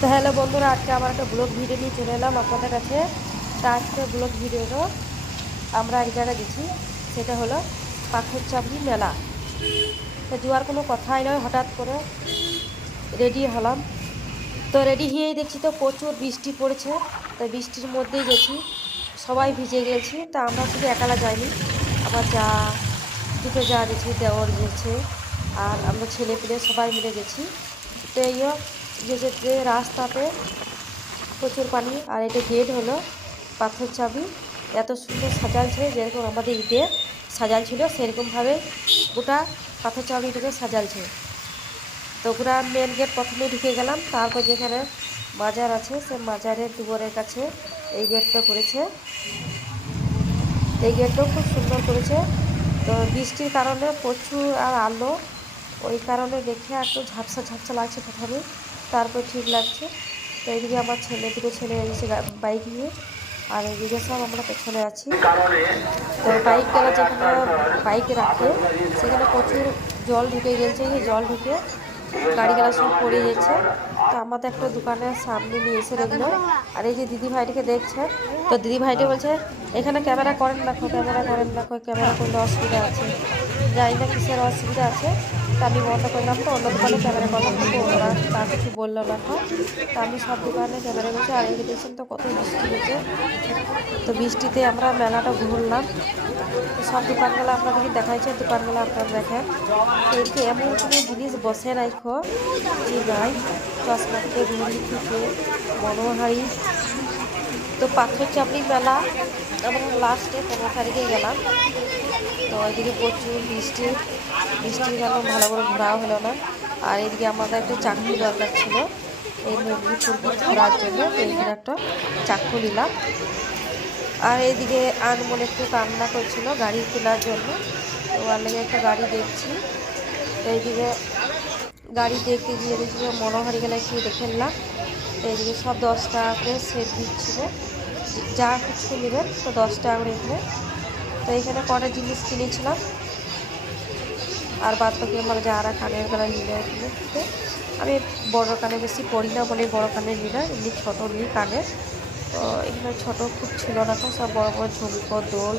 তো হ্যালো বন্ধুরা, আজকে আমার একটা ব্লগ ভিডিও নিয়ে চলে এলাম আপনাদের কাছে। তা আজকে ব্লগ ভিডিওটা আমরা এক জায়গায় গেছি, সেটা হলো পাথরচাবড়ি মেলা। তো যাওয়ার কোনো কথাই নয়, হঠাৎ করে রেডি হলাম। তো রেডি হয়েই দেখছি তো প্রচুর বৃষ্টি পড়েছে। তো বৃষ্টির মধ্যেই গেছি, সবাই ভিজে গেছি। তা আমরা শুধু একালা যাইনি, আমার যা দুটো যা গেছে, দেওর গেছে, আর আমরা ছেলে পেলে সবাই মিলে গেছি। তো এইও গেছে রাস্তাতে প্রচুর পানি। আর এটা গেট হলো পাথরচাবড়ি। এত সুন্দর সাজালছে, যেরকম আমাদের ঈদে সাজাল ছিল সেরকমভাবে গোটা পাথরচাবড়িটাকে সাজালছে। তো গোটা মেন গেট প্রথমে ঢুকে গেলাম, তারপর যেখানে মাজার আছে সে মাজারের দুয়ারের কাছে এই গেটটা করেছে। এই গেটটাও খুব সুন্দর করেছে। তো বৃষ্টির কারণে প্রচুর আর আলো, ওই কারণে দেখে একটু ঝাপসা ঝাপসা লাগছে প্রথমে, তারপর ঠিক লাগছে। তো এইদিকে আমার দুটো ছেলে এসেছে বাইক নিয়ে, আর এইদিকে সব আমরা পেছনে আছি। তো বাইক গেলা যেখানে বাইক রাখে সেখানে প্রচুর জল ঢুকে গেছে, এই জল ঢুকে গাড়ি গেলা সব পড়ে যাচ্ছে। তো আমাদের একটা দোকানের সামনে নিয়ে এসে দেখলো। আর এই যে দিদি ভাইটিকে দেখছে, তো দিদি ভাইটি বলছে এখানে ক্যামেরা করেন না, ক্যামেরা করেন না, ক্যামেরা করলে অসুবিধা আছে। জানি না কিসের অসুবিধা আছে। তা আমি বন্ধ করলাম, তো অন্য দোকানে ক্যামেরা করলাম, তো ওরা তা কিছু বললো না। তো আমি সব দোকানে ক্যামেরা করছি। আর এই দেখছেন তো কত বৃষ্টি হচ্ছে। তো বৃষ্টিতে আমরা মেলাটা ঘুরলাম। তো সব দোকানগুলো আপনাদেরকে দেখাইছে, দোকানগুলো আপনারা দেখেন। তো এদিকে এমন কোনো জিনিস বসে রাখো যে নাই, চশমা থেকে ঘড়ি থেকে মনোহারি। তো পাথরচাবড়ি মেলা আমরা লাস্টে 15 তারিখে গেলাম। তো এদিকে প্রচুর বৃষ্টির কারণে ভালো করে ঘোরাও হলো না। আর এদিকে আমাদের একটা চাকরি দরকার ছিল এই মুরগি ফুরগি ঘোরার জন্য, তো এইখানে একটা চাকু নিলাম। আর এইদিকে আনমোল একটু কান্না করছিল গাড়ি কেনার জন্য, তো ওর লেগে একটা গাড়ি দেখছি। তো এইদিকে গাড়ি দেখতে গিয়ে দেখছি মনোহারি গেলে একটু দেখে নিলাম। তো এইদিকে সব 10 টাকা করে সেট দিচ্ছিল, যা কিছু নেবেন তো 10 টাকা করে এখানে। তো এখানে কটা জিনিস কিনেছিলাম, আর বাদ বাকি আমার যারা কানের গলা নিলে কিনে। আমি বড় কানে বেশি পড়ি না বলে বড় কানে নিই না, এমনি ছোটো নিই কানে। তো এখানে ছোটো খুব ছিল না, তো সব বড় বড় ঝুমকো দোল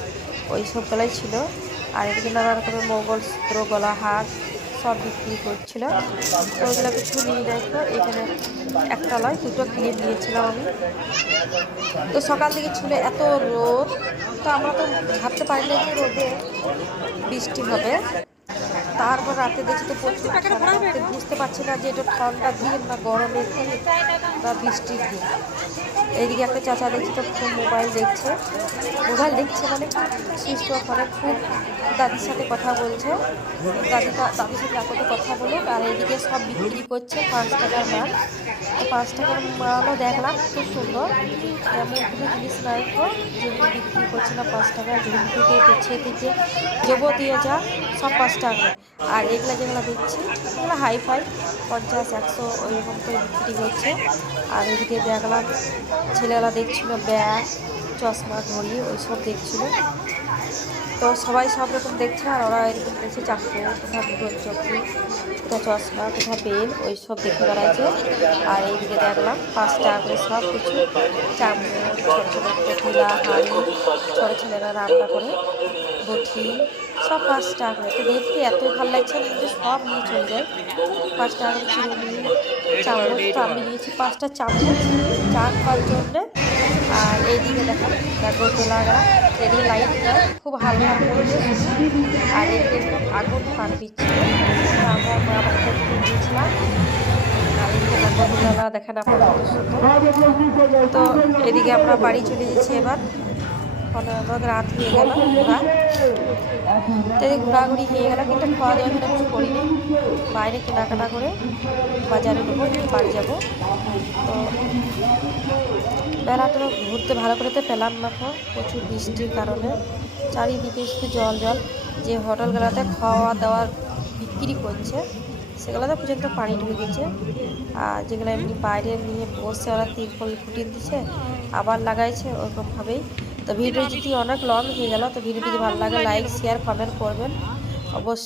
ওই সব গলাই ছিল। আর এদিকে নানা রকমের মঙ্গলসূত্র গলা হার সব বিক্রি করছিল। তো ওইগুলো কিছু নিয়ে দেখো, এখানে একটা নয় দুটো ক্লিপ নিয়েছিলাম আমি। তো সকাল থেকে ছিল এত রোদ, তো আমরা তো ভাবতে পারি না যে রোদে বৃষ্টি হবে। তারপর রাতে দেখছি তো প্রচুর ঠান্ডা, বুঝতে পারছি না যে এটা ঠান্ডা দিন না গরমের দিন বা বৃষ্টির দিন। এইদিকে একটা চাচা দেখছি তো খুব মোবাইল দেখছে মানে সুইচ অফ করে, খুব দাদির সাথে কথা বলছে। দাদির সাথে আপনি কথা বলুক। আর এইদিকে সব বিক্রি করছে 5 টাকার মাল। তো 5 টাকার মালও দেখলাম খুব সুন্দর, এমন কোনো জিনিস নাই যেগুলো বিক্রি করছে না 5 টাকা। ঝুম থেকে পিছিয়ে থেকে যাবতীয় যা সব 5 টাকা। আর এগুলো যেগুলো দেখছি এগুলো হাইফাই 50 100 ওইরকম করে বিক্রি করছে। আর এদিকে দেখলাম ছেলেরা দেখছিল ব্যাগ চশমা ঘড়ি ওইসব দেখছিল। তো সবাই সব রকম দেখছে, আর ওরা এরকম দেখছে চাকু, কোথাও দুটোর চকি, কোথাও চশমা, কোথাও বেল ওইসব দেখে বেড়াচ্ছে। আর এইদিকে দেখলাম 5 টাকা করে সব কিছু চামচ, ছোটো ছোটো পতিলা হাঁড়ি, ছোটো ছেলেরা রান্না করে বটি সব 5 টাকা করে। তো দেখতে এতই ভালো লাগছে যে সব নিয়ে চলে যায়। 5 টাকা করে চিরুনি চামচ, তো আমি নিয়েছি 5টা চামচ চা খাওয়ার জন্যে। আর এইদিকে দেখা গোদোলা এদিকে লাইটটা খুব হালকা পড়ছে, আর এদিকে আগুন ফান দিচ্ছিল। আমরা মা বাড়িতে দিয়েছিলাম। আর এদিকে গোদোলা দেখেন আপনারা কত সুন্দর। তো এদিকে আমরা বাড়ি চলে যাচ্ছি এবার, অনেক রাত হয়ে গেল ঘোরা। তো এই ঘোরাঘুরি হয়ে গেল, কিন্তু খাওয়া দাওয়া এখানে কিছু করিনি, বাইরে কেনাকাটা করে বাজারে নেবো, বাড়ি যাব। তো বেলাটা ঘুরতে ভালো করে তো পেলাম না, প্রচুর বৃষ্টির কারণে চারিদিকে শুধু জল জল। যে হোটেলগুলোতে খাওয়া দাওয়ার বিক্রি করছে সেগুলোতে পর্যন্ত পানি ঢুকে গেছে। আর যেগুলো এমনি বাইরে নিয়ে বসে ওরা তিরপল ফুটিয়ে দিচ্ছে আবার লাগাইছে ওরকমভাবেই। তো ভিডিও যদি অনেক লং হয়ে গেল, তো ভিডিও যদি ভালো লাগে লাইক শেয়ার কমেন্ট করবেন অবশ্যই।